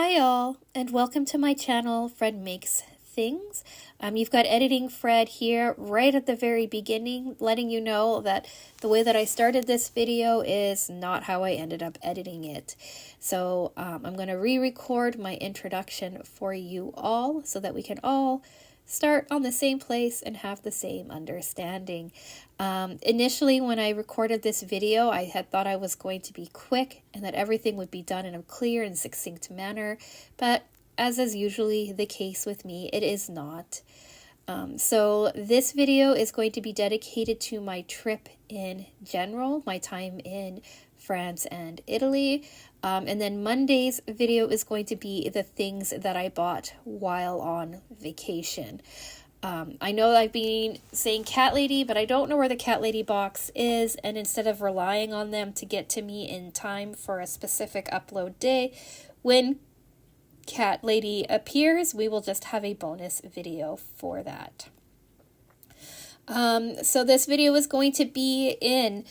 Hi all, and welcome to my channel, Fred Makes Things. You've got Editing Fred here right at the very beginning, letting you know that the way that I started this video is not how I ended up editing it. So I'm going to re-record my introduction for you all so that we can all start on the same place and have the same understanding. Initially, when I recorded this video, I had thought I was going to be quick and that everything would be done in a clear and succinct manner, but as is usually the case with me, it is not. So this video is going to be dedicated to my trip in general, my time in France and Italy. And then Monday's video is going to be the things that I bought while on vacation. I know I've been saying cat lady, but I don't know where the cat lady box is. And instead of relying on them to get to me in time for a specific upload day, when cat lady appears, we will just have a bonus video for that. So this video is going to be in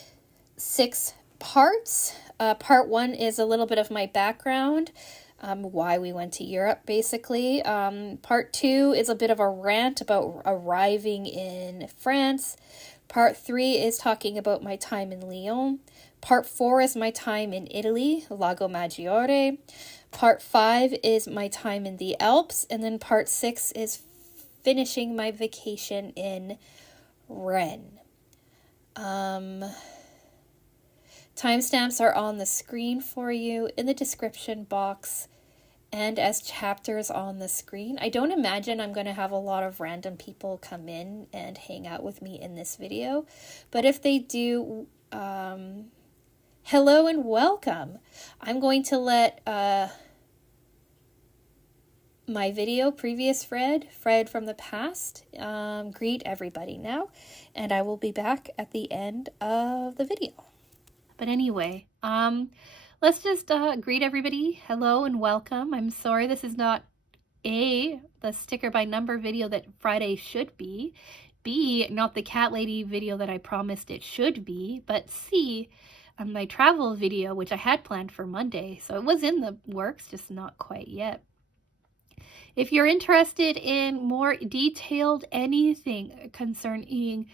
6 parts. Part 1 is a little bit of my background, why we went to Europe, basically. Part 2 is a bit of a rant about arriving in France. Part 3 is talking about my time in Lyon. Part 4 is my time in Italy, Lago Maggiore. Part 5 is my time in the Alps. And then part 6 is finishing my vacation in Rennes. Timestamps are on the screen for you in the description box and as chapters on the screen. I don't imagine I'm going to have a lot of random people come in and hang out with me in this video, but if they do, hello and welcome. I'm going to let my video, previous Fred from the past, greet everybody now, and I will be back at the end of the video. But anyway, let's just greet everybody. Hello and welcome. I'm sorry this is not A, the sticker by number video that Friday should be, B, not the cat lady video that I promised it should be, but C, my travel video, which I had planned for Monday. So it was in the works, just not quite yet. If you're interested in more detailed anything concerning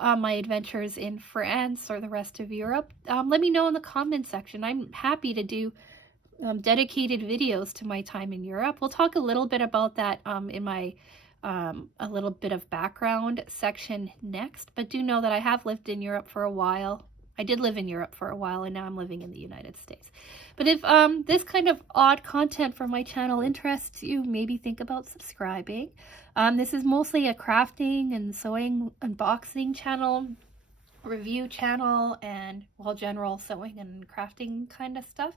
my adventures in France or the rest of Europe, let me know in the comments section. I'm happy to do dedicated videos to my time in Europe. We'll talk a little bit about that in my a little bit of background section next, but do know that I have lived in Europe for a while. I did live in Europe for a while, and now I'm living in the United States. But if this kind of odd content from my channel interests you, maybe think about subscribing. This is mostly a crafting and sewing unboxing channel, review channel, and, well, general sewing and crafting kind of stuff.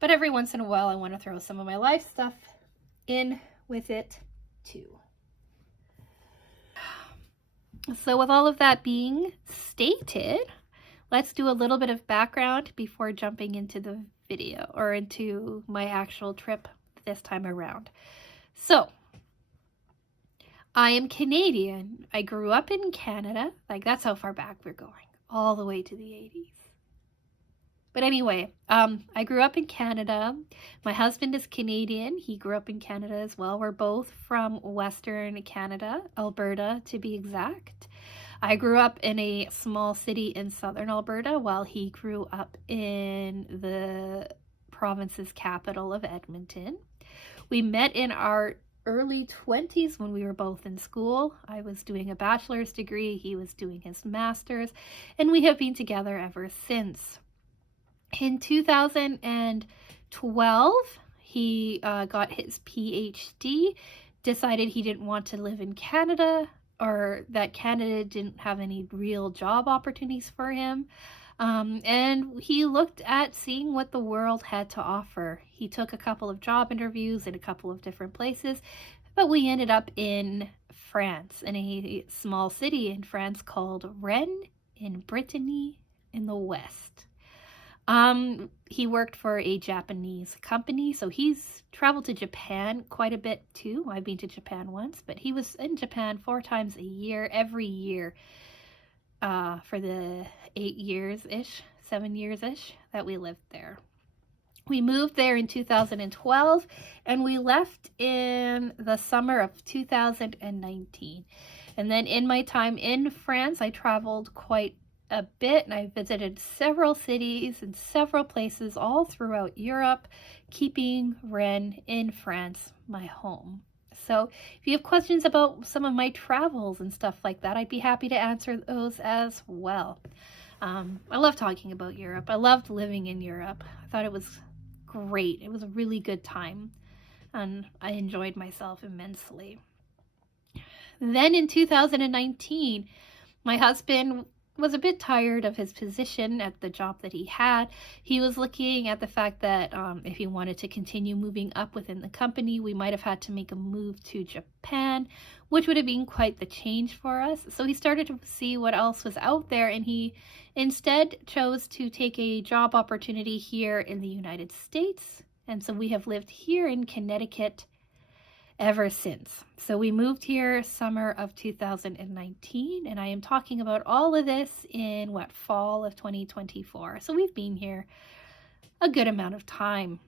But every once in a while, I want to throw some of my life stuff in with it, too. So with all of that being stated, let's do a little bit of background before jumping into the video or into my actual trip this time around. So, I am Canadian. I grew up in Canada. Like, that's how far back we're going, all the way to the 80s. But anyway, I grew up in Canada. My husband is Canadian. He grew up in Canada as well. We're both from Western Canada, Alberta to be exact. I grew up in a small city in southern Alberta while he grew up in the province's capital of Edmonton. We met in our early 20s when we were both in school. I was doing a bachelor's degree, he was doing his master's, and we have been together ever since. In 2012, he got his PhD, decided he didn't want to live in Canada, or that Canada didn't have any real job opportunities for him. And he looked at seeing what the world had to offer. He took a couple of job interviews in a couple of different places, but we ended up in France, in a small city in France called Rennes in Brittany in the west. He worked for a Japanese company, so he's traveled to Japan quite a bit too. I've been to Japan once, but he was in Japan 4 times a year, every year, for the 8 years-ish, 7 years-ish that we lived there. We moved there in 2012 and we left in the summer of 2019. And then in my time in France, I traveled quite a bit and I visited several cities and several places all throughout Europe, keeping Rennes in France my home. So if you have questions about some of my travels and stuff like that, I'd be happy to answer those as well. I love talking about Europe. I loved living in Europe. I thought it was great. It was a really good time and I enjoyed myself immensely. Then in 2019, my husband was a bit tired of his position at the job that he had. He was looking at the fact that if he wanted to continue moving up within the company, we might have had to make a move to Japan, which would have been quite the change for us. So he started to see what else was out there, and he instead chose to take a job opportunity here in the United States. And so we have lived here in Connecticut ever since. So we moved here summer of 2019, and I am talking about all of this in fall of 2024. So we've been here a good amount of time.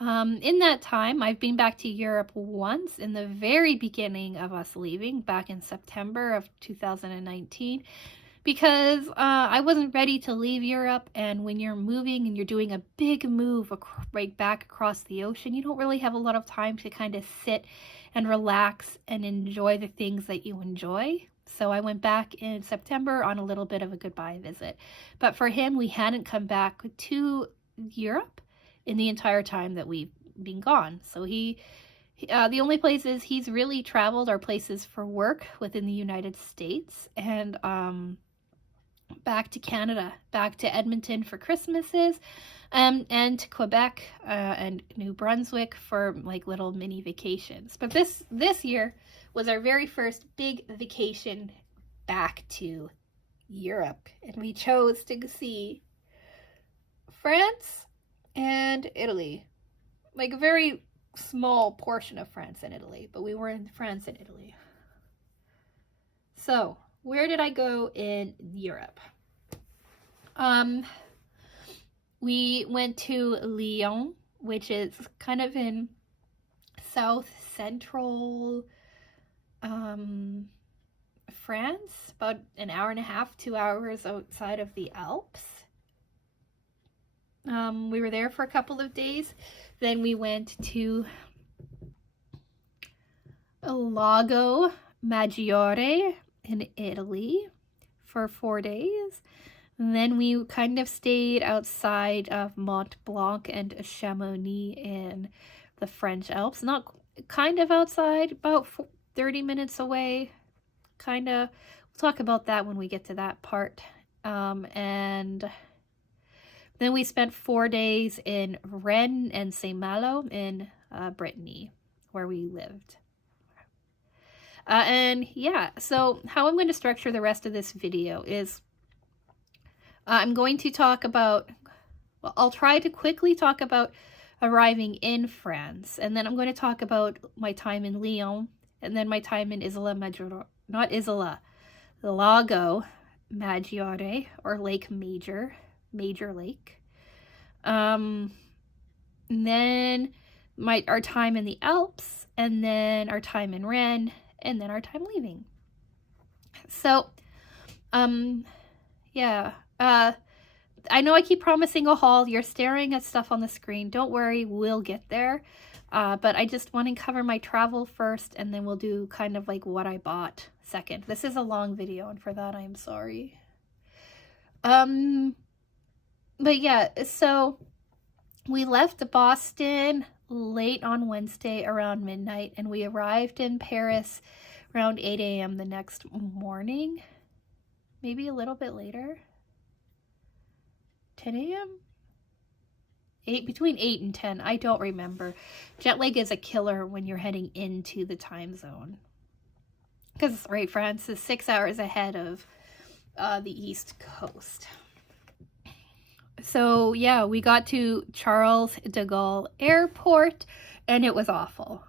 In that time, I've been back to Europe once in the very beginning of us leaving, back in September of 2019. Because I wasn't ready to leave Europe, and when you're moving and you're doing a big move right back across the ocean, you don't really have a lot of time to kind of sit and relax and enjoy the things that you enjoy. So I went back in September on a little bit of a goodbye visit. But for him, we hadn't come back to Europe in the entire time that we've been gone. So the only places he's really traveled are places for work within the United States, and back to Canada, back to Edmonton for Christmases, and to Quebec and New Brunswick for like little mini vacations. But this year was our very first big vacation back to Europe, and we chose to see France and Italy, like a very small portion of France and Italy, but we were in France and Italy. So where did I go in Europe? We went to Lyon, which is kind of in south central France, about an hour and a half, 2 hours outside of the Alps. We were there for a couple of days. Then we went to Lago Maggiore in Italy for 4 days. And then we kind of stayed outside of Mont Blanc and Chamonix in the French Alps. Not kind of outside, about 30 minutes away. Kind of. We'll talk about that when we get to that part. And then we spent 4 days in Rennes and St Malo in Brittany, where we lived. And yeah, so how I'm going to structure the rest of this video is I'm going to talk about, well, I'll try to quickly talk about arriving in France, and then I'm going to talk about my time in Lyon, and then my time in Lago Maggiore, or Lake Major Lake. And then our time in the Alps, and then our time in Rennes, and then our time leaving. So, yeah. I know I keep promising a haul. You're staring at stuff on the screen. Don't worry, we'll get there. But I just want to cover my travel first, and then we'll do kind of like what I bought second. This is a long video, and for that I am sorry. But yeah, so we left Boston late on Wednesday around midnight, and we arrived in Paris around 8 a.m. the next morning. Maybe a little bit later. 10 a.m.? Between 8 and 10. I don't remember. Jet lag is a killer when you're heading into the time zone. Because, right, France is 6 hours ahead of the East Coast. So, yeah, we got to Charles de Gaulle Airport, and it was awful.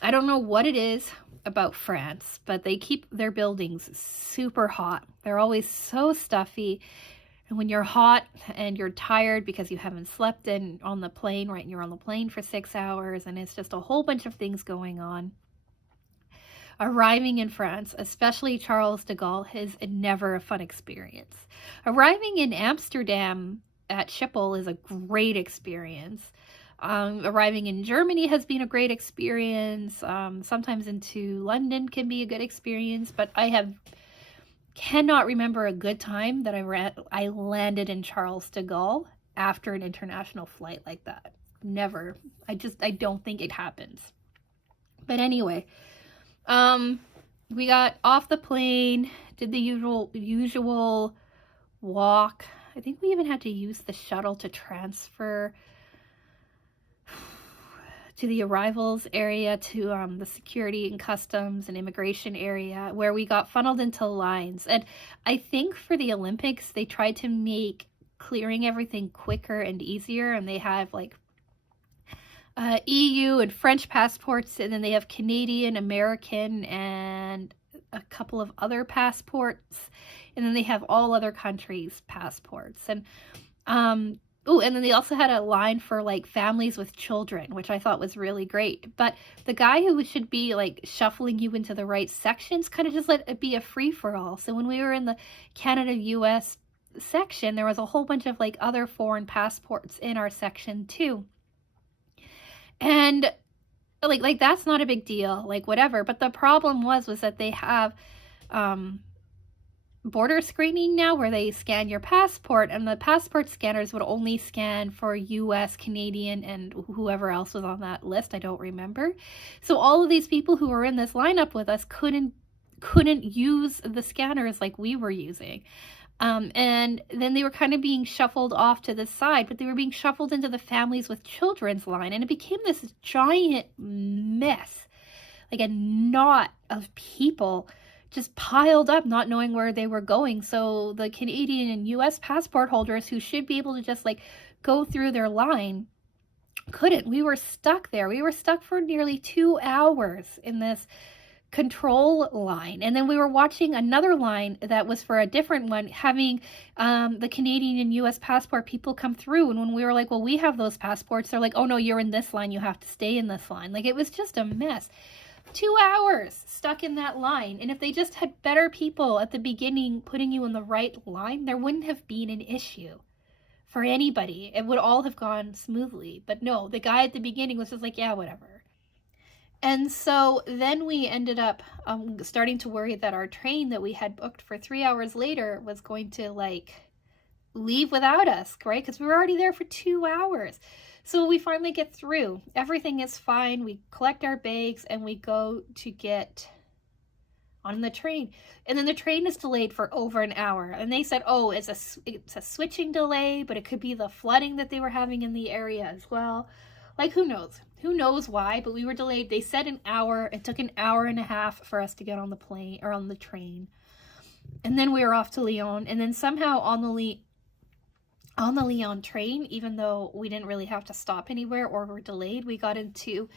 I don't know what it is. about France, but they keep their buildings super hot. They're always so stuffy. And when you're hot and you're tired because you haven't slept in on the plane, right? And you're on the plane for 6 hours, and it's just a whole bunch of things going on. Arriving in France, especially Charles de Gaulle, is never a fun experience. Arriving in Amsterdam at Schiphol is a great experience. Arriving in Germany has been a great experience. Sometimes into London can be a good experience, but I cannot remember a good time that I landed in Charles de Gaulle after an international flight like that. Never. I don't think it happens. But anyway, we got off the plane, did the usual walk. I think we even had to use the shuttle to transfer to the arrivals area, to the security and customs and immigration area, where we got funneled into lines. And I think for the Olympics, they tried to make clearing everything quicker and easier, and they have like EU and French passports, and then they have Canadian, American, and a couple of other passports, and then they have all other countries' passports. And and then they also had a line for like families with children, which I thought was really great. But the guy who should be like shuffling you into the right sections kind of just let it be a free-for-all. So when we were in the Canada-US section, there was a whole bunch of like other foreign passports in our section too. And like that's not a big deal, like whatever. But the problem was that they have border screening now where they scan your passport, and the passport scanners would only scan for US, Canadian, and whoever else was on that list. I don't remember. So all of these people who were in this lineup with us couldn't use the scanners like we were using. And then they were kind of being shuffled off to the side, but they were being shuffled into the families with children's line, and it became this giant mess, like a knot of people just piled up, not knowing where they were going. So the Canadian and US passport holders, who should be able to just like go through their line, couldn't. We were stuck there. We were stuck for nearly 2 hours in this control line, and then we were watching another line that was for a different one, having the Canadian and US passport people come through, and when we were like, well, we have those passports, they're like, oh no, you're in this line, you have to stay in this line. Like, it was just a mess. 2 hours stuck in that line, and if they just had better people at the beginning putting you in the right line, there wouldn't have been an issue for anybody. It would all have gone smoothly. But no, the guy at the beginning was just like, yeah, whatever. And so then we ended up starting to worry that our train that we had booked for 3 hours later was going to like leave without us, right? Because we were already there for 2 hours. So we finally get through. Everything is fine. We collect our bags and we go to get on the train. And then the train is delayed for over an hour. And they said, oh, it's a switching delay, but it could be the flooding that they were having in the area as well. Like, who knows? Who knows why? But we were delayed. They said an hour. It took an hour and a half for us to get on the plane or on the train. And then we were off to Lyon. And then somehow on the Lyon train, even though we didn't really have to stop anywhere or were delayed, we got into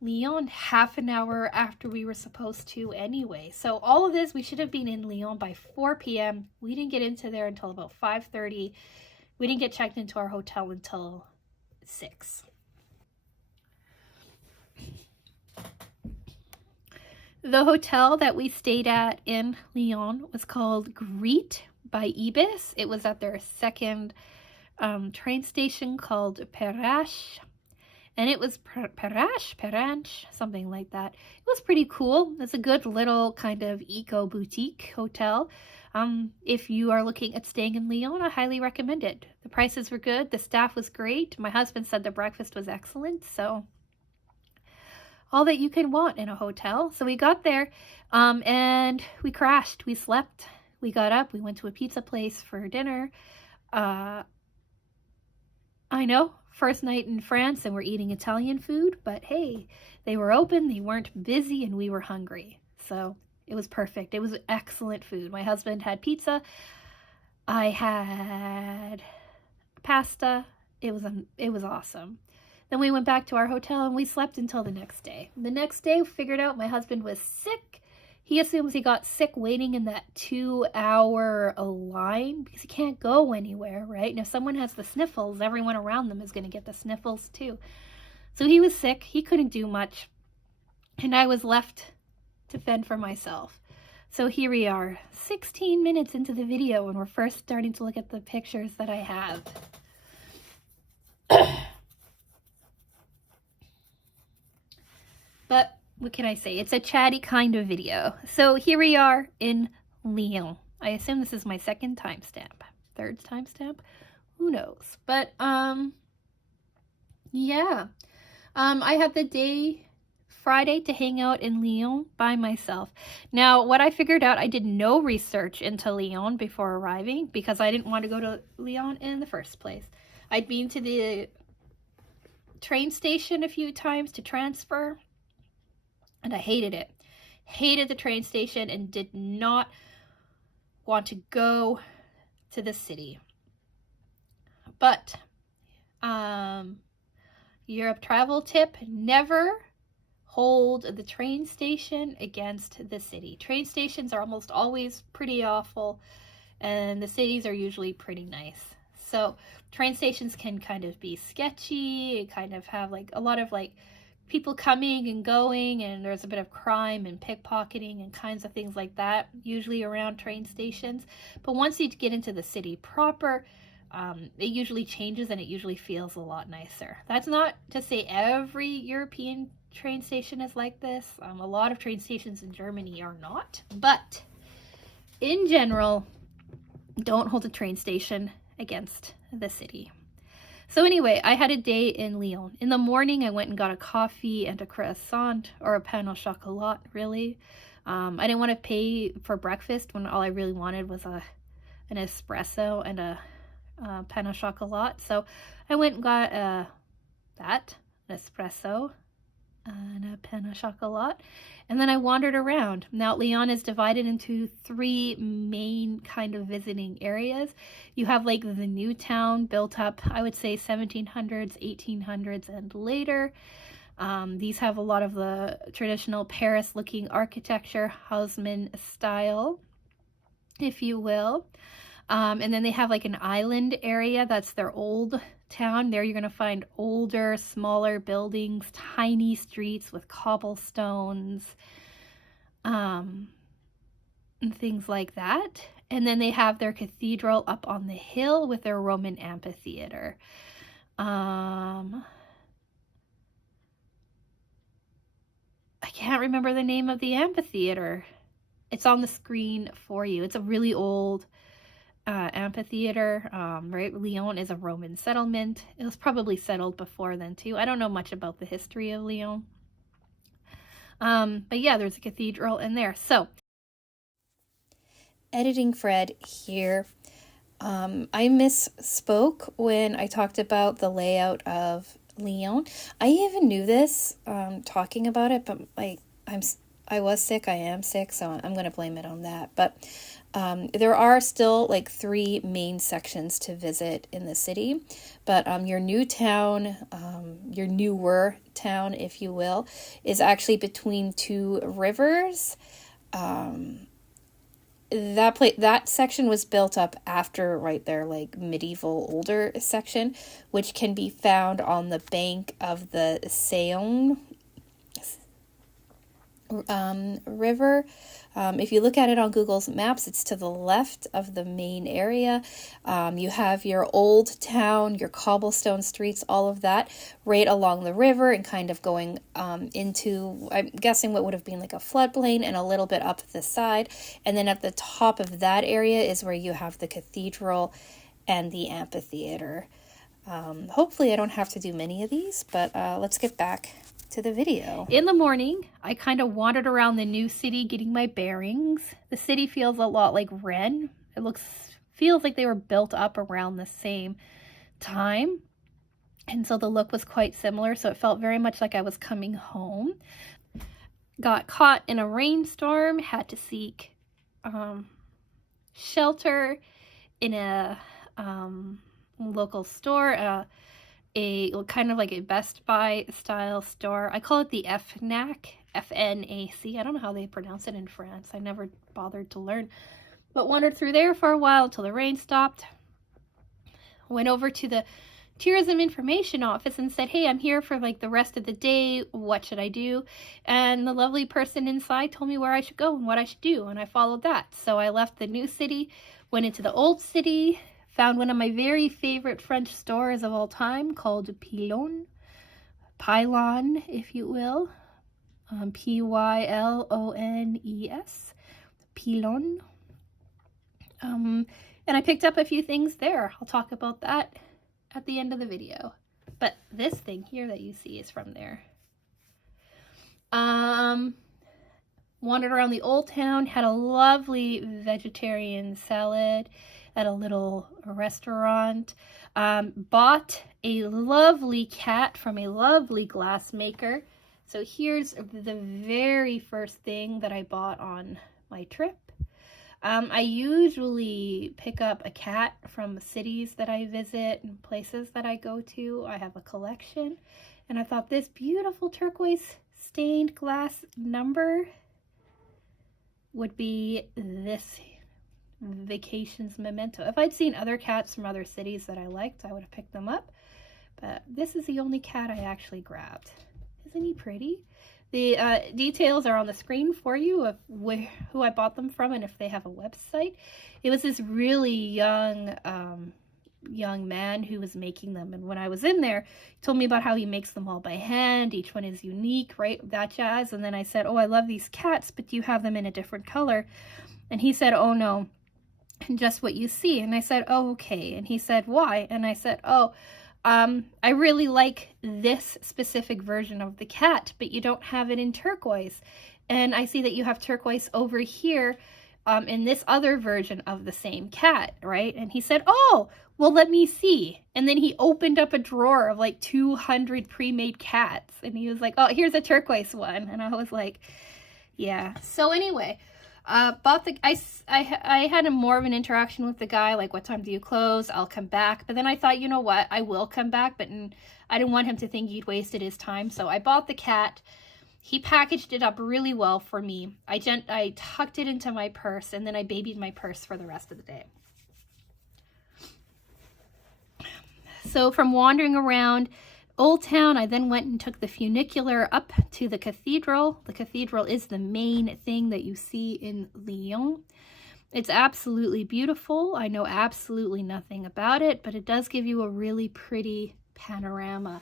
Lyon half an hour after we were supposed to anyway. So all of this, we should have been in Lyon by 4 p.m. We didn't get into there until about 5:30. We didn't get checked into our hotel until 6. The hotel that we stayed at in Lyon was called Greet by Ibis. It was at their second train station called Perrache. And it was Perranche, something like that. It was pretty cool. It's a good little kind of eco boutique hotel. If you are looking at staying in Lyon, I highly recommend it. The prices were good. The staff was great. My husband said the breakfast was excellent. So all that you can want in a hotel. So we got there and we crashed. We slept. We got up. We went to a pizza place for dinner. I know, first night in France and we're eating Italian food, but hey, they were open, they weren't busy, and we were hungry. So it was perfect. It was excellent food. My husband had pizza. I had pasta. It was awesome. Then we went back to our hotel and we slept until the next day. The next day, we figured out my husband was sick. He assumes he got sick waiting in that 2-hour line because he can't go anywhere, right? And if someone has the sniffles, everyone around them is going to get the sniffles too. So he was sick. He couldn't do much. And I was left to fend for myself. So here we are, 16 minutes into the video, and we're first starting to look at the pictures that I have. But what can I say? It's a chatty kind of video. So here we are in Lyon. I assume this is my second timestamp. Third timestamp? Who knows? But, yeah. I had the day Friday to hang out in Lyon by myself. Now, what I figured out, I did no research into Lyon before arriving because I didn't want to go to Lyon in the first place. I'd been to the train station a few times to transfer, and I hated it. Hated the train station and did not want to go to the city. But, Europe travel tip, never hold the train station against the city. Train stations are almost always pretty awful, and the cities are usually pretty nice. So train stations can kind of be sketchy, kind of have like a lot of like people coming and going, and there's a bit of crime and pickpocketing and kinds of things like that, usually around train stations. But once you get into the city proper, it usually changes and it usually feels a lot nicer. That's not to say every European train station is like this. A lot of train stations in Germany are not, but in general, don't hold a train station against the city. So anyway, I had a day in Lyon. In the morning, I went and got a coffee and a croissant, or a pain au chocolat, really. I didn't want to pay for breakfast when all I really wanted was an espresso and a pain au chocolat. So I went and got an espresso and a pain au chocolat, and then I wandered around. Now, Lyon is divided into 3 main kind of visiting areas. You have like the new town built up, I would say 1700s, 1800s, and later. These have a lot of the traditional Paris-looking architecture, Haussmann style, if you will. And then they have like an island area, that's their old town. There you're going to find older, smaller buildings, tiny streets with cobblestones, and things like that. And then they have their cathedral up on the hill with their Roman amphitheater. I can't remember the name of the amphitheater. It's on the screen for you. It's a really old amphitheater, right? Lyon is a Roman settlement. It was probably settled before then too. I don't know much about the history of Lyon. But yeah, there's a cathedral in there. So, editing Fred here. I misspoke when I talked about the layout of Lyon. I even knew this, talking about it, but I was sick, I am sick, so I'm going to blame it on that. But there are still like 3 main sections to visit in the city. But your new town, your newer town, if you will, is actually between 2 rivers. That section was built up after, right there, like medieval older section, which can be found on the bank of the Saône river. If you look at it on Google's maps, it's to the left of the main area. You have your old town, your cobblestone streets, all of that right along the river and kind of going into, I'm guessing, what would have been like a floodplain and a little bit up the side. And then at the top of that area is where you have the cathedral and the amphitheater. Hopefully I don't have to do many of these, but let's get back to the video. In the morning, I kind of wandered around the new city getting my bearings. The city feels a lot like Rennes. It feels like they were built up around the same time. And so the look was quite similar. So it felt very much like I was coming home. Got caught in a rainstorm, had to seek shelter in a local store, a kind of like a Best Buy style store. I call it the FNAC, FNAC. I don't know how they pronounce it in France. I never bothered to learn, but wandered through there for a while until the rain stopped. Went over to the tourism information office and said, hey, I'm here for like the rest of the day. What should I do? And the lovely person inside told me where I should go and what I should do. And I followed that. So I left the new city, went into the old city, found one of my very favorite French stores of all time called Pylon, if you will. Pylones, Pylon. And I picked up a few things there. I'll talk about that at the end of the video. But this thing here that you see is from there. Wandered around the old town, had a lovely vegetarian salad at a little restaurant. Bought a lovely cat from a lovely glassmaker. So here's the very first thing that I bought on my trip. I usually pick up a cat from cities that I visit and places that I go to. I have a collection, and I thought this beautiful turquoise stained glass number would be this vacation's memento. If I'd seen other cats from other cities that I liked, I would have picked them up, but this is the only cat I actually grabbed. Isn't he pretty? The details are on the screen for you of who I bought them from and if they have a website. It was this really young man who was making them, and when I was in there, he told me about how he makes them all by hand. Each one is unique, right? That jazz. And then I said, oh, I love these cats, but do you have them in a different color? And he said, oh, no, just what you see. And I said, oh, okay. And he said, why? And I said, oh, I really like this specific version of the cat, but you don't have it in turquoise. And I see that you have turquoise over here in this other version of the same cat, right? And he said, oh, well, let me see. And then he opened up a drawer of like 200 pre-made cats. And he was like, oh, here's a turquoise one. And I was like, yeah. So anyway, bought the, I had more of an interaction with the guy, like, what time do you close? I'll come back. But then I thought, you know what? I will come back, but I didn't want him to think he'd wasted his time. So I bought the cat. He packaged it up really well for me. I tucked it into my purse, and then I babied my purse for the rest of the day. So from wandering around Old Town, I then went and took the funicular up to the cathedral. The cathedral is the main thing that you see in Lyon. It's absolutely beautiful. I know absolutely nothing about it, but it does give you a really pretty panorama.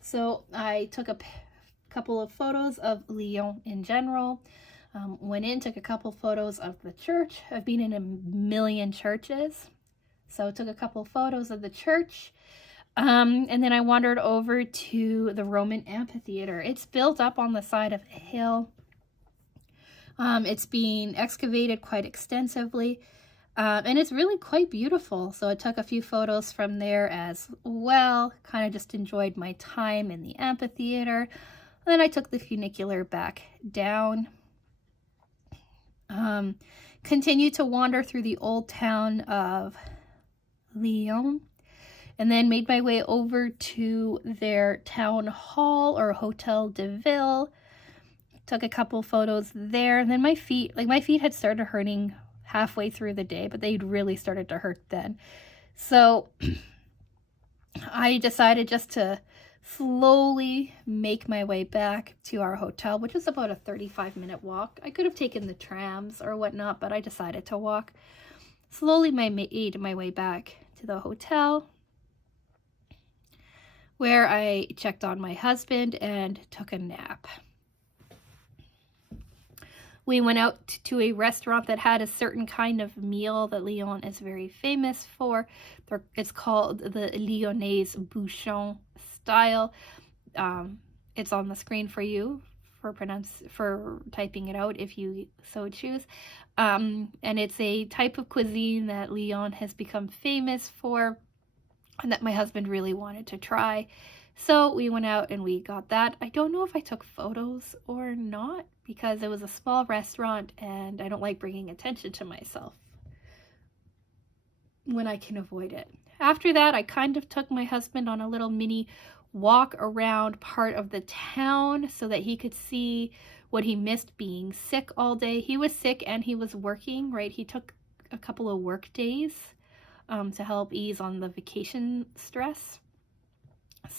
So I took a couple of photos of Lyon in general. Went in, took a couple photos of the church. I've been in a million churches. So I took a couple photos of the church. And then I wandered over to the Roman amphitheater. It's built up on the side of a hill. It's being excavated quite extensively. And it's really quite beautiful. So I took a few photos from there as well. Kind of just enjoyed my time in the amphitheater. Then I took the funicular back down. Continued to wander through the old town of Lyon. And then made my way over to their town hall or Hotel de Ville. Took a couple photos there. And then my feet had started hurting halfway through the day, but they'd really started to hurt then. So I decided just to slowly make my way back to our hotel, which is about a 35-minute walk. I could have taken the trams or whatnot, but I decided to walk. Slowly made my way back to the hotel, where I checked on my husband and took a nap. We went out to a restaurant that had a certain kind of meal that Lyon is very famous for. It's called the Lyonnaise bouchon style. It's on the screen for you for typing it out if you so choose. And it's a type of cuisine that Lyon has become famous for, and that my husband really wanted to try. So we went out and we got that. I don't know if I took photos or not, because it was a small restaurant and I don't like bringing attention to myself when I can avoid it. After that, I kind of took my husband on a little mini walk around part of the town so that he could see what he missed being sick all day. He was sick and he was working, right? He took a couple of work days to help ease on the vacation stress.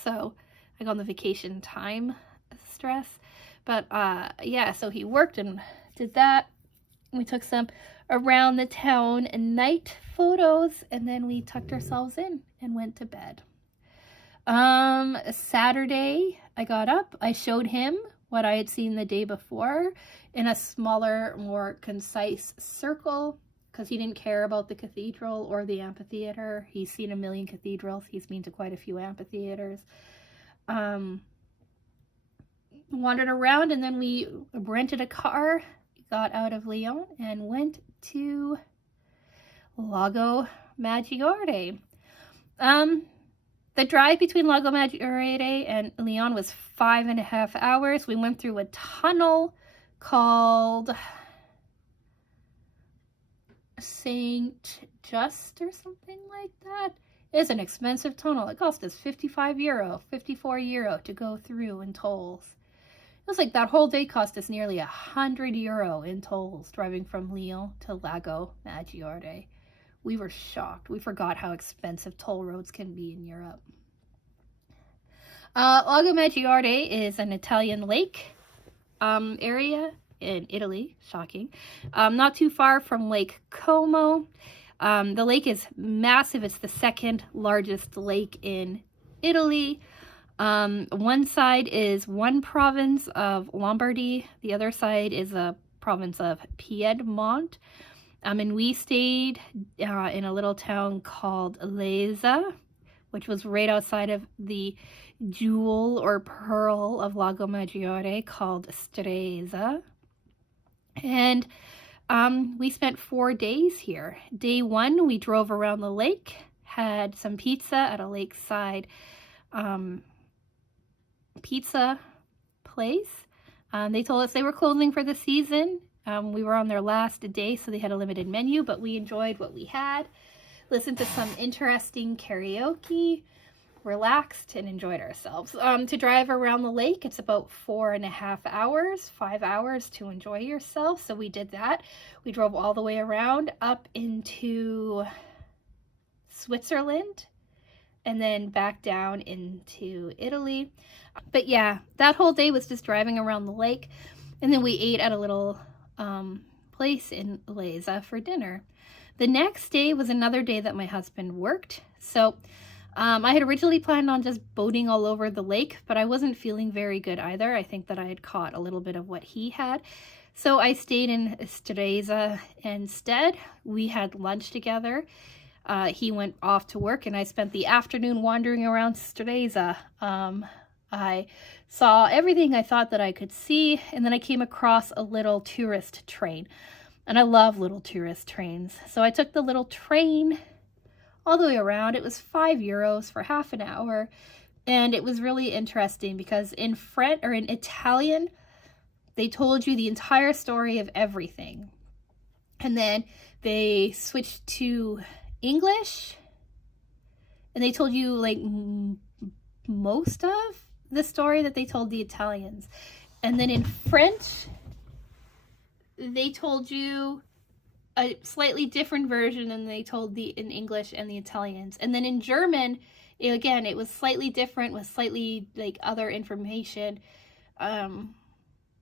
So like on the vacation time stress. But yeah, so he worked and did that. We took some around the town and night photos, and then we tucked ourselves in and went to bed. Saturday, I got up. I showed him what I had seen the day before in a smaller, more concise circle, because he didn't care about the cathedral or the amphitheater. He's seen a million cathedrals. He's been to quite a few amphitheaters. Wandered around, and then we rented a car, got out of Lyon, and went to Lago Maggiore. The drive between Lago Maggiore and Lyon was 5.5 hours. We went through a tunnel called Saint Just or something like that. It's an expensive tunnel. It cost us 54 euro to go through in tolls. It was like that whole day cost us nearly 100 euro in tolls driving from Lyon to Lago Maggiore. We were shocked. We forgot how expensive toll roads can be in Europe. Lago Maggiore is an Italian lake area in Italy. Shocking. Not too far from Lake Como. The lake is massive. It's the second largest lake in Italy. One side is one province of Lombardy. The other side is a province of Piedmont. And we stayed in a little town called Leza, which was right outside of the jewel or pearl of Lago Maggiore called Stresa. And we spent 4 days here. Day 1, we drove around the lake, had some pizza at a lakeside pizza place. They told us they were closing for the season. We were on their last day, so they had a limited menu, but we enjoyed what we had. Listened to some interesting karaoke, relaxed, and enjoyed ourselves. To drive around the lake, it's about 4.5 hours, 5 hours to enjoy yourself. So we did that. We drove all the way around up into Switzerland and then back down into Italy. But yeah, that whole day was just driving around the lake. And then we ate at a little place in Leza for dinner. The next day was another day that my husband worked. So I had originally planned on just boating all over the lake, but I wasn't feeling very good either. I think that I had caught a little bit of what he had. So I stayed in Stresa instead. We had lunch together. He went off to work and I spent the afternoon wandering around Stresa. I saw everything I thought that I could see, and then I came across a little tourist train. And I love little tourist trains. So I took the little train all the way around. It was 5 euros for half an hour. And it was really interesting because in French or in Italian, they told you the entire story of everything. And then they switched to English and they told you like most of the story that they told the Italians. And then in French, they told you a slightly different version than they told in English and the Italians. And then in German, again, it was slightly different with slightly like other information than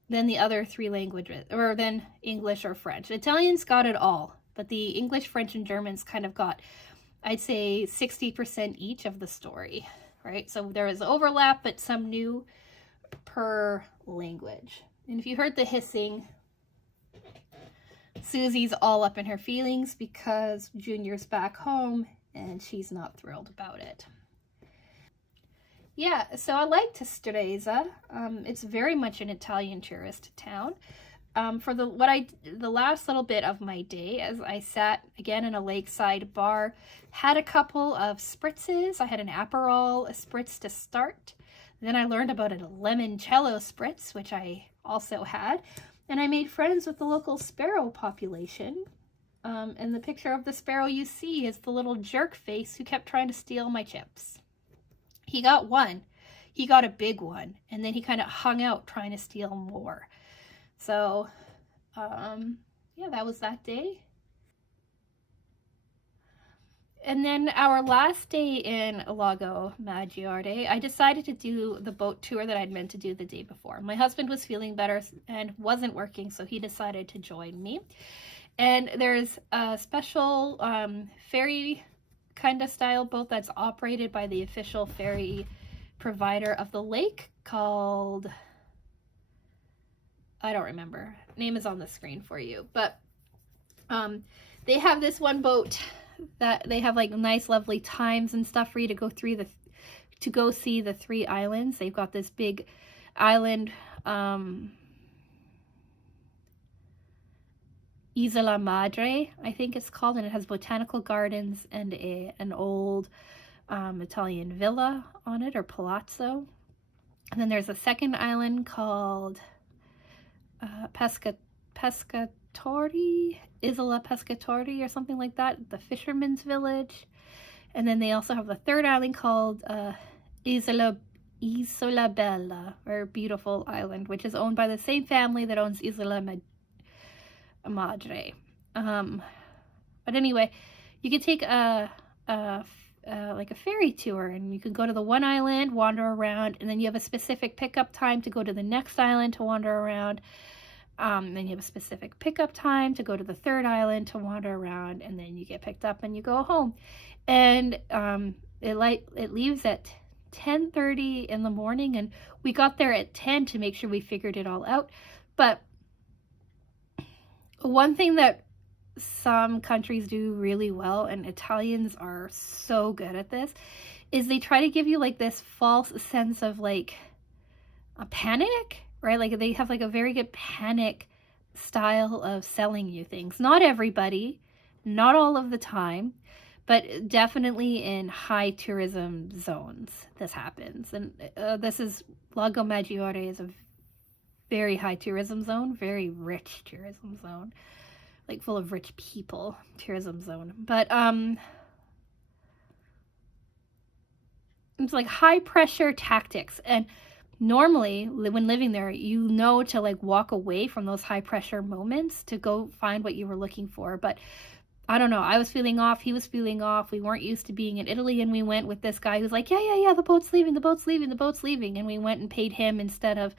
the other 3 languages, or than English or French. Italians got it all, but the English, French, and Germans kind of got, I'd say, 60% each of the story, right? So there is overlap, but some new per language. And if you heard the hissing, Susie's all up in her feelings because Junior's back home and she's not thrilled about it. Yeah, so I liked Stresa. It's very much an Italian tourist town. For the last little bit of my day, as I sat again in a lakeside bar, had a couple of spritzes. I had an Aperol spritz to start. Then I learned about a limoncello spritz, which I also had. And I made friends with the local sparrow population. And the picture of the sparrow you see is the little jerk face who kept trying to steal my chips. He got one. He got a big one. And then he kind of hung out trying to steal more. So, yeah, that was that day. And then our last day in Lago Maggiore, I decided to do the boat tour that I'd meant to do the day before. My husband was feeling better and wasn't working, so he decided to join me. And there's a special ferry kind of style boat that's operated by the official ferry provider of the lake called, I don't remember. Name is on the screen for you. But they have this one boat that they have like nice lovely times and stuff for you to go through to go see the 3 islands. They've got this big island, Isola Madre, I think it's called, and it has botanical gardens and an old Italian villa on it, or palazzo. And then there's a second island called Pescatori, Isola Pescatori or something like that, the fisherman's village. And then they also have a third island called Isola Bella, or Beautiful Island, which is owned by the same family that owns Isola Madre. But anyway, you could take like a ferry tour, and you can go to the one island, wander around, and then you have a specific pickup time to go to the next island to wander around. Then you have a specific pickup time to go to the third island to wander around, and then you get picked up and you go home. And it leaves at 10:30 in the morning, and we got there at 10 to make sure we figured it all out. But one thing that some countries do really well, and Italians are so good at this, is they try to give you like this false sense of like a panic, right? Like they have like a very good panic style of selling you things. Not everybody, not all of the time, but definitely in high tourism zones this happens. And this is, Lago Maggiore is a very high tourism zone, very rich tourism zone, like full of rich people tourism zone. But it's like high pressure tactics. And normally when living there, you know to like walk away from those high pressure moments to go find what you were looking for. But I don't know, I was feeling off, he was feeling off, we weren't used to being in Italy, and we went with this guy who's like, yeah, the boat's leaving, and we went and paid him instead of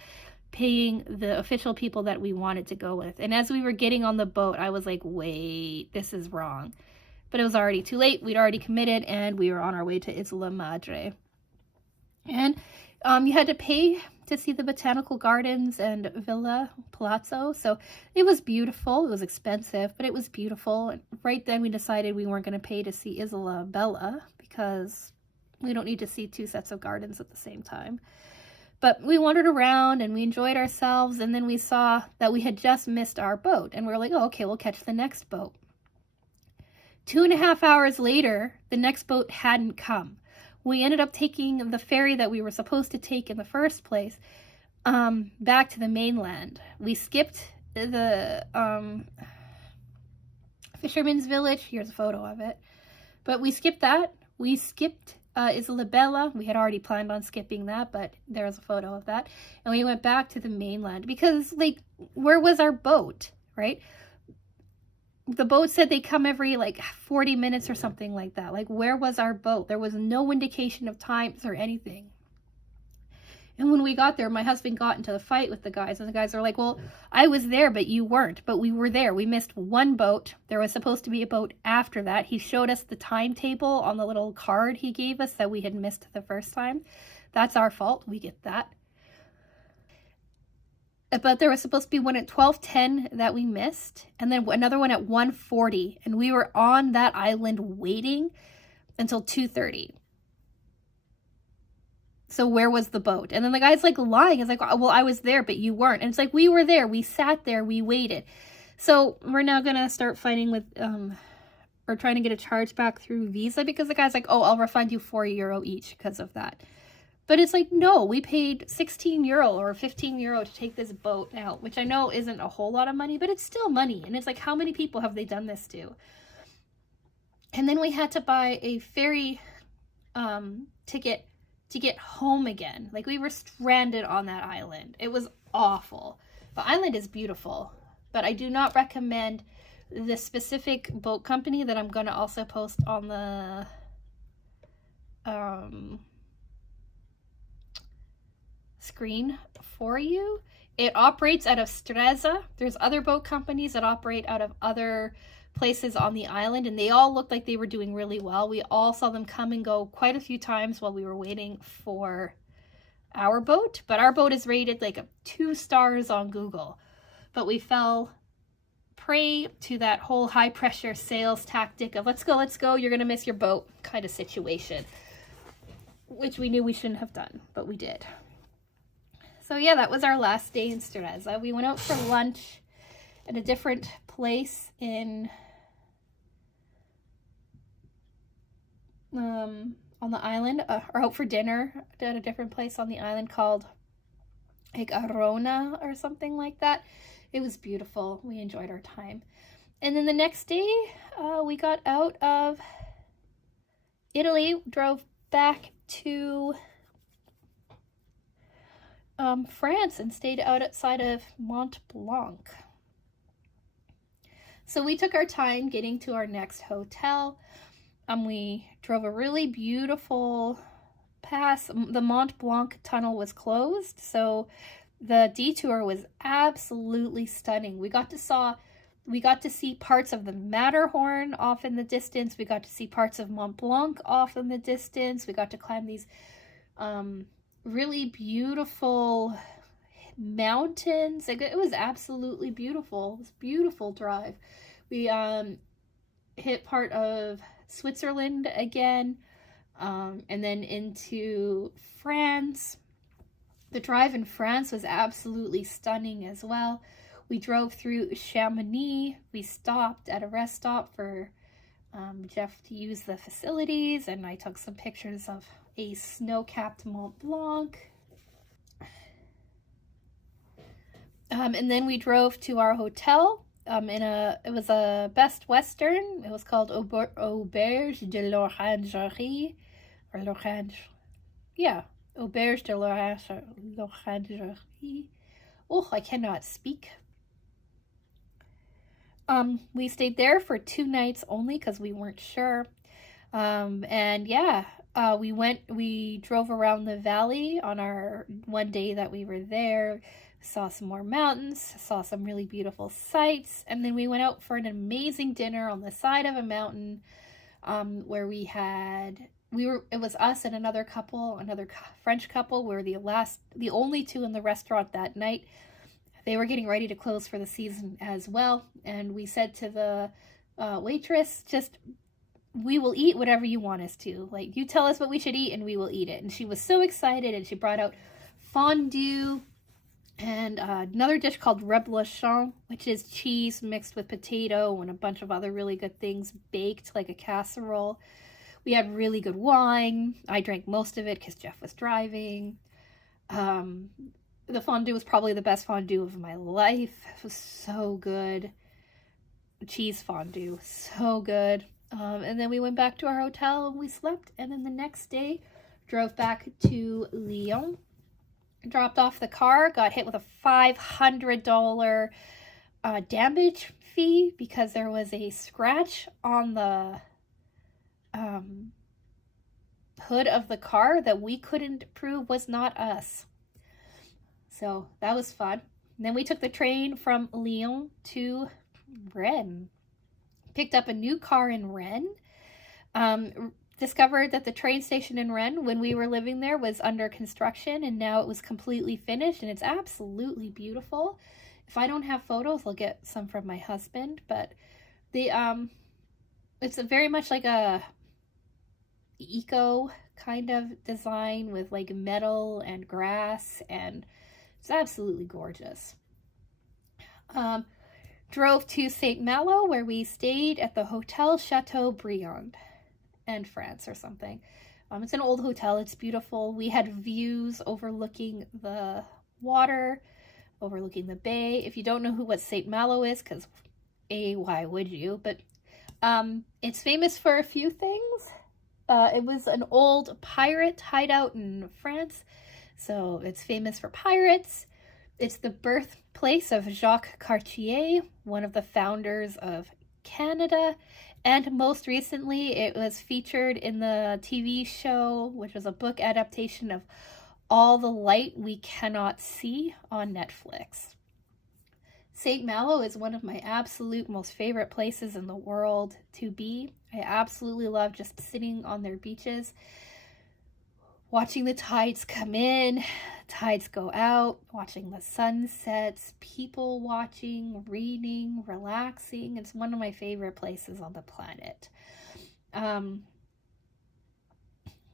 paying the official people that we wanted to go with. And as we were getting on the boat, I was like, wait, this is wrong. But it was already too late, we'd already committed, and we were on our way to Isola Madre. And you had to pay to see the botanical gardens and villa palazzo. So it was beautiful. It was expensive, but it was beautiful. And right then we decided we weren't going to pay to see Isola Bella because we don't need to see 2 sets of gardens at the same time. But we wandered around and we enjoyed ourselves. And then we saw that we had just missed our boat. And we were like, oh, okay, we'll catch the next boat. 2.5 hours later, the next boat hadn't come. We ended up taking the ferry that we were supposed to take in the first place back to the mainland. We skipped the fisherman's village. Here's a photo of it. But we skipped that. We skipped Isola Bella. We had already planned on skipping that, but there's a photo of that. And we went back to the mainland because, like, where was our boat, right? The boat said they come every like 40 minutes or something like that. Like, where was our boat? There was no indication of times or anything. And when we got there, my husband got into the fight with the guys, and the guys were like, well, I was there, but you weren't. But we were there. We missed one boat. There was supposed to be a boat after that. He showed us the timetable on the little card he gave us that we had missed the first time. That's our fault. We get that. But there was supposed to be one at 12:10 that we missed, and then another one at 1:40, and we were on that island waiting until 2:30. So where was the boat? And then the guy's like lying. It's like, well, I was there, but you weren't. And it's like, we were there. We sat there. We waited. So we're now going to start fighting with, or trying to get a charge back through Visa, because the guy's like, oh, I'll refund you €4 each because of that. But it's like, no, we paid €16 or €15 to take this boat out, which I know isn't a whole lot of money, but it's still money. And it's like, how many people have they done this to? And then we had to buy a ferry ticket to get home again. Like, we were stranded on that island. It was awful. The island is beautiful, but I do not recommend the specific boat company that I'm going to also post on the screen for you. It operates out of Streza. There's other boat companies that operate out of other places on the island, and they all looked like they were doing really well. We all saw them come and go quite a few times while we were waiting for our boat, but our boat is rated like 2 stars on Google. But we fell prey to that whole high pressure sales tactic of let's go, you're gonna miss your boat kind of situation, which we knew we shouldn't have done, but we did. So yeah, that was our last day in Streza. We went out for lunch at a different place in on the island, or out for dinner at a different place on the island called like Arona or something like that. It was beautiful. We enjoyed our time. And then the next day, we got out of Italy, drove back to France and stayed outside of Mont Blanc. So we took our time getting to our next hotel. We drove a really beautiful pass. The Mont Blanc tunnel was closed, so the detour was absolutely stunning. We got to see parts of the Matterhorn off in the distance. We got to see parts of Mont Blanc off in the distance. We got to climb these really beautiful mountains. It was absolutely beautiful. It was a beautiful drive. We hit part of Switzerland again, and then into France. The drive in France was absolutely stunning as well. We drove through Chamonix. We stopped at a rest stop for Jeff to use the facilities, and I took some pictures of a snow-capped Mont Blanc. And then we drove to our hotel. It was a Best Western. It was called Auberge de l'Orangerie, or l'Orange. Yeah, Auberge de l'Orangerie. Oh, I cannot speak. We stayed there for 2 nights only because we weren't sure. And yeah, we drove around the valley on our one day that we were there. Saw some more mountains, saw some really beautiful sights, and then we went out for an amazing dinner on the side of a mountain, where it was us and another French couple. We were the only 2 in the restaurant that night. They were getting ready to close for the season as well, and we said to the waitress, we will eat whatever you want us to. Like, you tell us what we should eat and we will eat it. And she was so excited, and she brought out fondue and another dish called reblochon, which is cheese mixed with potato and a bunch of other really good things baked like a casserole. We had really good wine. I drank most of it because Jeff was driving. The fondue was probably the best fondue of my life. It was so good. Cheese fondue, so good. And then we went back to our hotel and we slept. And then the next day, drove back to Lyon. Dropped off the car, got hit with a $500 damage fee because there was a scratch on the hood of the car that we couldn't prove was not us. So that was fun. And then we took the train from Lyon to Rennes. Picked up a new car in Rennes. Discovered that the train station in Rennes, when we were living there, was under construction, and now it was completely finished, and it's absolutely beautiful. If I don't have photos, I'll get some from my husband, but it's very much like a eco kind of design with like metal and grass, and it's absolutely gorgeous. Drove to St Malo, where we stayed at the Hotel Chateaubriand. And France or something. It's an old hotel. It's beautiful. We had views overlooking the water, overlooking the bay. If you don't know what St Malo is, because why would you? But it's famous for a few things. It was an old pirate hideout in France, so it's famous for pirates. It's the birthplace of Jacques Cartier, one of the founders of Canada, and most recently it was featured in the TV show, which was a book adaptation of All the Light We Cannot See on Netflix. St. Malo is one of my absolute most favorite places in the world to be. I absolutely love just sitting on their beaches, watching the tides come in, tides go out, watching the sunsets, people watching, reading, relaxing. It's one of my favorite places on the planet.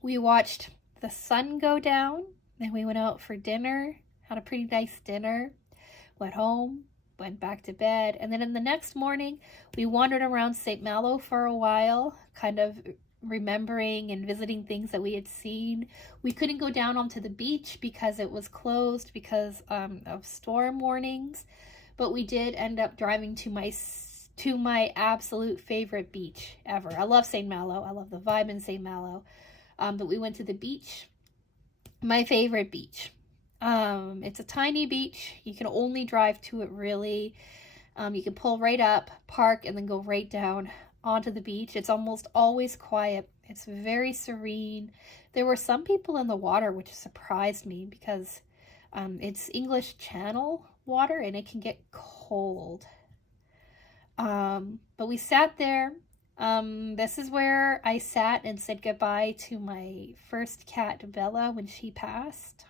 We watched the sun go down, then we went out for dinner, had a pretty nice dinner, went home, went back to bed, and then in the next morning we wandered around St. Malo for a while, kind of remembering and visiting things that we had seen. We couldn't go down onto the beach because it was closed because of storm warnings, but we did end up driving to my absolute favorite beach ever. I love St. Malo. I love the vibe in St. Malo, but we went to the beach, my favorite beach. It's a tiny beach. You can only drive to it, really. You can pull right up, park, and then go right down onto the beach. It's almost always quiet. It's very serene. There were some people in the water, which surprised me because it's English Channel water and it can get cold. But we sat there. This is where I sat and said goodbye to my first cat, Bella, when she passed.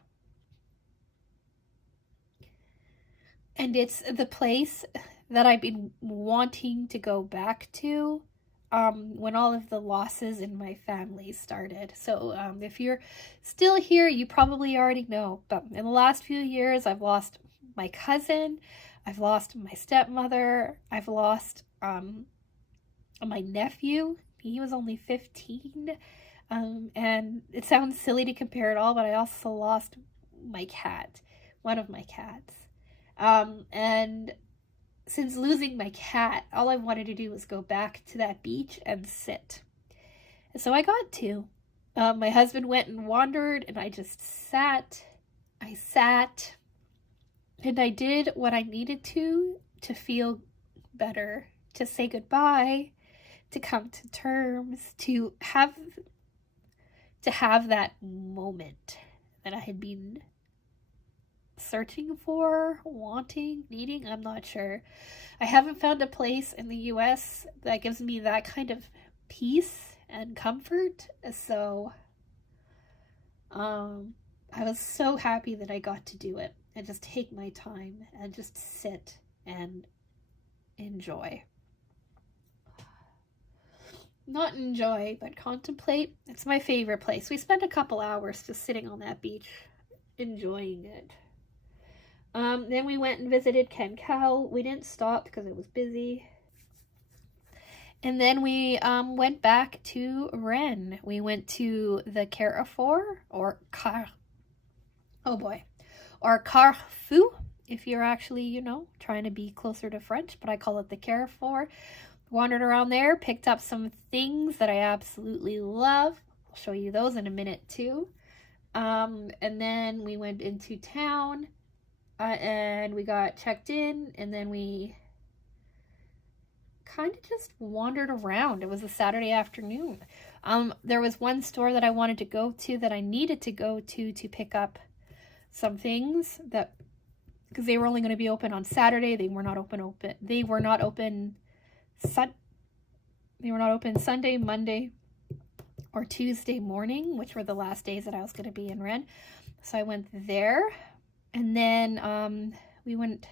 And it's the place that I've been wanting to go back to when all of the losses in my family started. So if you're still here, you probably already know. But in the last few years, I've lost my cousin. I've lost my stepmother. I've lost my nephew. He was only 15. And it sounds silly to compare it all, but I also lost my cat, one of my cats. And since losing my cat, all I wanted to do was go back to that beach and sit. And so I got to. My husband went and wandered, and I just sat. I sat, and I did what I needed to feel better, to say goodbye, to come to terms, to have that moment that I had been searching for, wanting, needing. I'm not sure. I haven't found a place in the US that gives me that kind of peace and comfort. So I was so happy that I got to do it and just take my time and just sit and enjoy. Not enjoy, but contemplate. It's my favorite place. We spent a couple hours just sitting on that beach, enjoying it. Then we went and visited Ken Cow. We didn't stop because it was busy. And then we went back to Rennes. We went to the Carrefour, or Carrefour, if you're actually, trying to be closer to French, but I call it the Carrefour. Wandered around there, picked up some things that I absolutely love. I'll show you those in a minute too. And then we went into town. And we got checked in, and then we kind of just wandered around. It was a Saturday afternoon. There was one store that I wanted to go to that I needed to go to pick up some things because they were only going to be open on Saturday. They were not open Sunday, Monday, or Tuesday morning, which were the last days that I was going to be in Rennes. So I went there. And then we went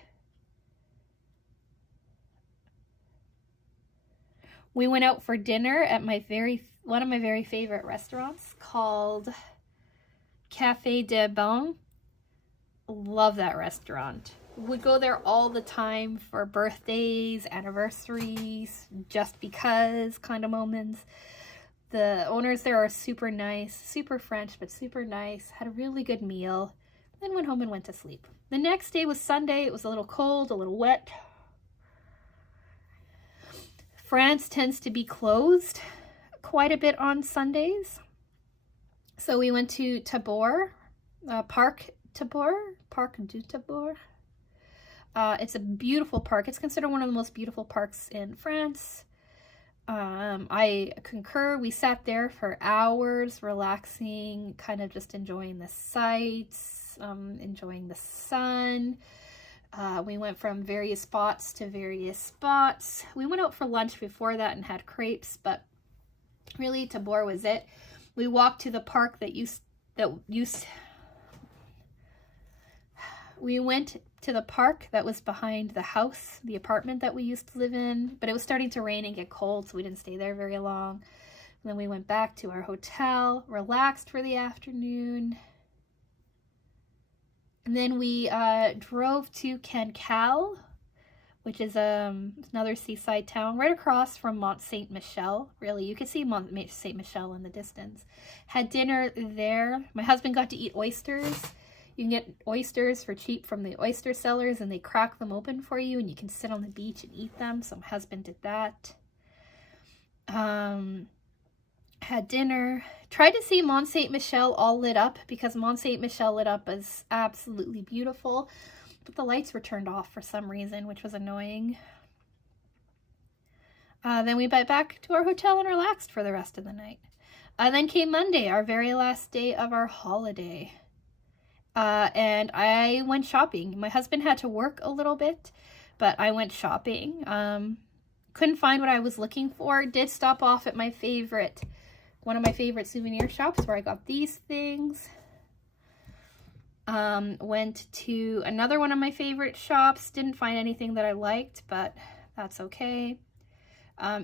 out for dinner at one of my very favorite restaurants called Café des Bains. Love that restaurant. We go there all the time for birthdays, anniversaries, just because kind of moments. The owners there are super nice, super French, but super nice. Had a really good meal, then went home and went to sleep. The next day was Sunday. It was a little cold, a little wet. France tends to be closed quite a bit on Sundays. So we went to Tabor, Parc du Tabor. It's a beautiful park. It's considered one of the most beautiful parks in France. I concur. We sat there for hours, relaxing, kind of just enjoying the sights, enjoying the sun. We went from various spots to various spots. We went out for lunch before that and had crepes, but really Tabor was it. We walked to the park we went to the park that was behind the house, the apartment that we used to live in, but it was starting to rain and get cold, so we didn't stay there very long. And then we went back to our hotel, relaxed for the afternoon. And then we drove to Cancale, which is another seaside town right across from Mont St Michel. Really, you could see Mont St Michel in the distance. Had dinner there. My husband got to eat oysters. You can get oysters for cheap from the oyster sellers, and they crack them open for you, and you can sit on the beach and eat them. So my husband did that. Had dinner. Tried to see Mont St Michel all lit up, because Mont St Michel lit up is absolutely beautiful, but the lights were turned off for some reason, which was annoying. Then we went back to our hotel and relaxed for the rest of the night. Then came Monday, our very last day of our holiday. And I went shopping. My husband had to work a little bit, but I went shopping. Couldn't find what I was looking for. Did stop off at one of my favorite souvenir shops where I got these things. Went to another one of my favorite shops. Didn't find anything that I liked, but that's okay.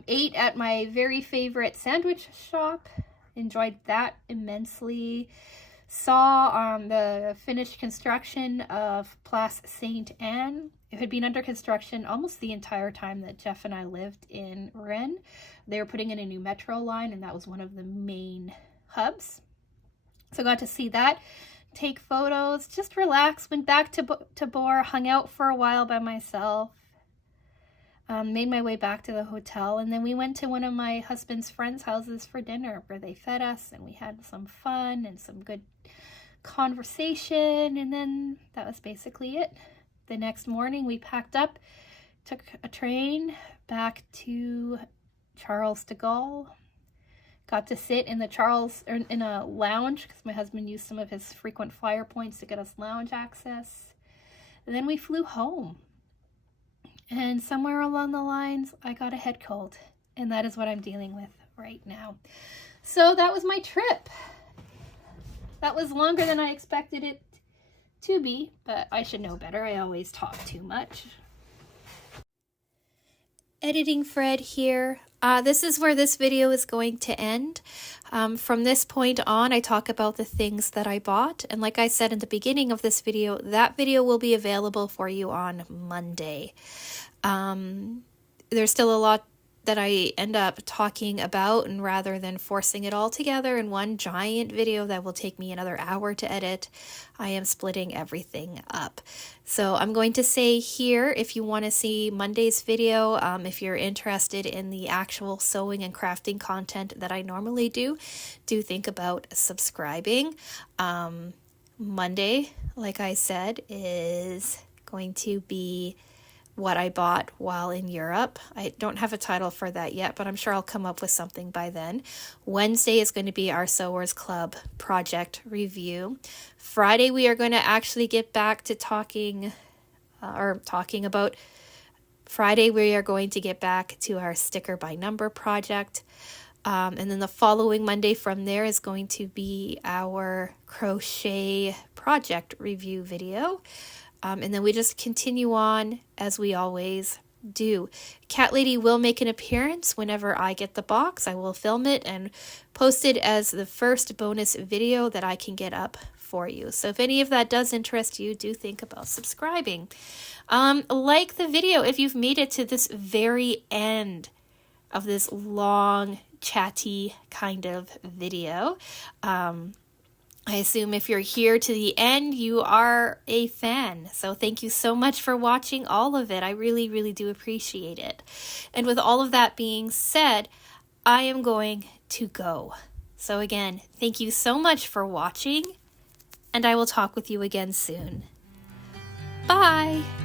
Ate at my very favorite sandwich shop. Enjoyed that immensely. Saw the finished construction of Place Sainte-Anne. It had been under construction almost the entire time that Jeff and I lived in Rennes. They were putting in a new metro line, and that was one of the main hubs. So I got to see that, take photos, just relax. Went back to Tabor, hung out for a while by myself. Made my way back to the hotel, and then we went to one of my husband's friends' houses for dinner, where they fed us, and we had some fun and some good conversation, and then that was basically it. The next morning we packed up, took a train back to Charles de Gaulle. Got to sit in in a lounge, because my husband used some of his frequent flyer points to get us lounge access. And then we flew home. And somewhere along the lines, I got a head cold, and that is what I'm dealing with right now. So that was my trip. That was longer than I expected it to be, but I should know better. I always talk too much. Editing Fred here. This is where this video is going to end. From this point on, I talk about the things that I bought. And like I said in the beginning of this video, that video will be available for you on Monday. There's still a lot that I end up talking about, and rather than forcing it all together in one giant video that will take me another hour to edit, I am splitting everything up. So I'm going to say here, if you want to see Monday's video, if you're interested in the actual sewing and crafting content that I normally do think about subscribing. Monday, like I said, is going to be what I bought while in Europe. I don't have a title for that yet, but I'm sure I'll come up with something by then. Wednesday is going to be our Sewers Club project review. Friday, we are going to actually get back to talking about Friday, we are going to get back to our sticker by number project. And then the following Monday from there is going to be our crochet project review video. And then we just continue on as we always do. Cat Lady will make an appearance whenever I get the box. I will film it and post it as the first bonus video that I can get up for you. So if any of that does interest you, do think about subscribing. Like the video if you've made it to this very end of this long chatty kind of video. I assume if you're here to the end, you are a fan. So thank you so much for watching all of it. I really, really do appreciate it. And with all of that being said, I am going to go. So again, thank you so much for watching, and I will talk with you again soon. Bye!